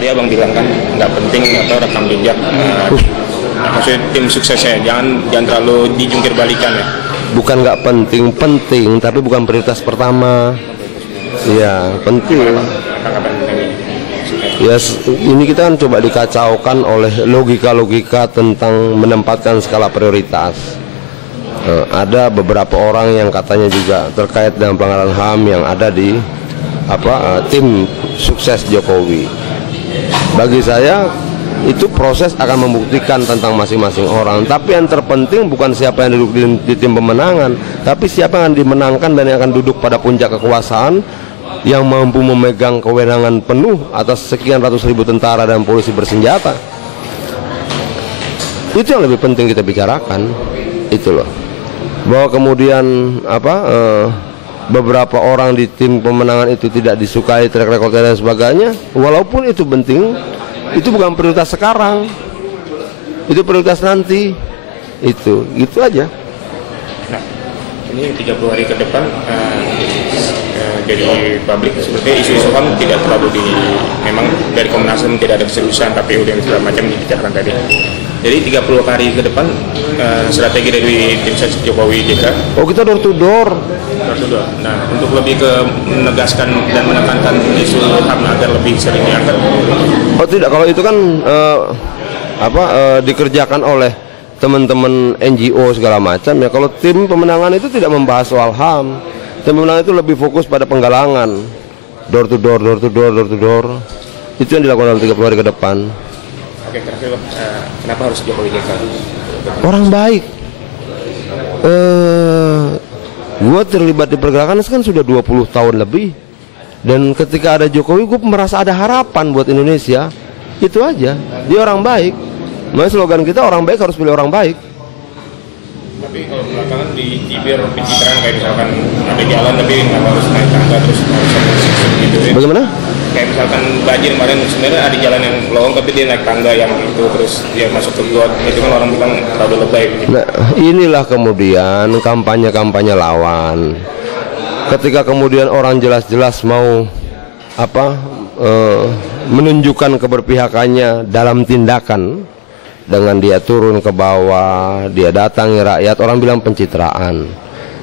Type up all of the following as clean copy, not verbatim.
tadi abang bilang kan nggak penting atau rekam jejak, maksudnya tim suksesnya jangan terlalu dijungkir balikan ya. Bukan nggak penting, tapi bukan prioritas pertama. Ya penting. Ya ini kita kan coba dikacaukan oleh logika-logika tentang menempatkan skala prioritas. Ada beberapa orang yang katanya juga terkait dengan pelanggaran HAM yang ada di tim sukses Jokowi. Bagi saya itu proses akan membuktikan tentang masing-masing orang. Tapi yang terpenting bukan siapa yang duduk di tim pemenangan, tapi siapa yang dimenangkan dan yang akan duduk pada puncak kekuasaan, yang mampu memegang kewenangan penuh atas sekian ratus ribu tentara dan polisi bersenjata. Itu yang lebih penting kita bicarakan. Itu loh. Bahwa kemudian beberapa orang di tim pemenangan itu tidak disukai track record dan sebagainya, walaupun itu penting, itu bukan prioritas sekarang, itu prioritas nanti. Itu aja. Nah, ini 30 hari ke depan jadi publik seperti isu-isu HAM tidak terlalu memang dari Komnas HAM tidak ada keseriusan, tapi udah segala macam dibicarakan tadi. Jadi 30 hari ke depan strategi dari tim sukses Jokowi JK. Oh, kita door to door. Nah, untuk lebih ke menegaskan dan menekankan isu HAM agar lebih sering diangkat. Oh tidak, kalau itu kan dikerjakan oleh teman-teman NGO segala macam ya. Kalau tim pemenangan itu tidak membahas soal HAM. Tim pemenangan itu lebih fokus pada penggalangan, door to door. Itu yang dilakukan dalam 30 hari ke depan. Oke, terakhir kenapa harus Jokowi JK? Orang baik. Gue terlibat di pergerakan kan sudah 20 tahun lebih. Dan ketika ada Jokowi, gue merasa ada harapan buat Indonesia. Itu aja. Dia orang baik. Makanya slogan kita, orang baik harus pilih orang baik. Tapi kalau belakangan dicibir pencitraan kayak misalkan ada jalan tapi nggak harus naik tangga terus harus gitu. Bagaimana? Kayak misalkan banjir kemarin sebenarnya ada jalan yang lowong tapi dia naik tangga yang itu terus dia masuk ke got, itu kan orang bilang terlalu lebay. Nah, inilah kemudian kampanye lawan. Ketika kemudian orang jelas-jelas mau menunjukkan keberpihakannya dalam tindakan, dengan dia turun ke bawah, dia datangi rakyat, orang bilang pencitraan.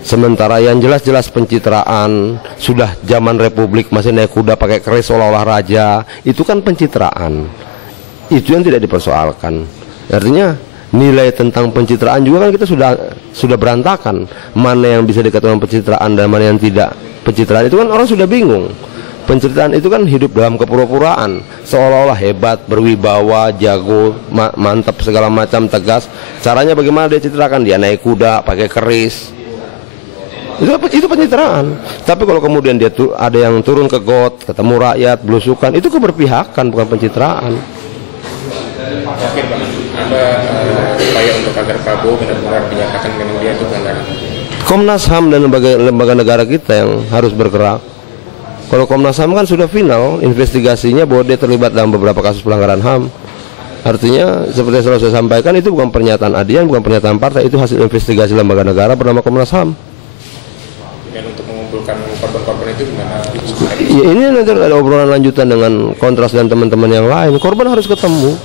Sementara yang jelas-jelas pencitraan, sudah zaman Republik masih naik kuda pakai keris seolah-olah raja, itu kan pencitraan. Itu yang tidak dipersoalkan. Artinya nilai tentang pencitraan juga kan kita sudah berantakan. Mana yang bisa dikatakan pencitraan dan mana yang tidak. Pencitraan itu kan orang sudah bingung. Penceritaan itu kan hidup dalam kepura-puraan, seolah-olah hebat, berwibawa, jago, mantap segala macam, tegas. Caranya bagaimana dia citrakan? Dia naik kuda, pakai keris. Itu pencitraan. Tapi kalau kemudian dia ada yang turun ke got, ketemu rakyat, belusukan, itu keberpihakan, bukan pencitraan. Terakhir Bang, apa upaya untuk agar Prabowo benar-benar dinyatakan memang dia itu pelanggaran? Komnas HAM dan lembaga negara kita yang harus bergerak. Kalau Komnas HAM kan sudah final investigasinya bahwa dia terlibat dalam beberapa kasus pelanggaran HAM. Artinya seperti yang saya sampaikan, itu bukan pernyataan Adian, bukan pernyataan partai, itu hasil investigasi lembaga negara bernama Komnas HAM. Dan untuk mengumpulkan korban-korban itu gimana? Ya, ini nanti ada obrolan lanjutan dengan Kontras dan teman-teman yang lain. Korban harus ketemu.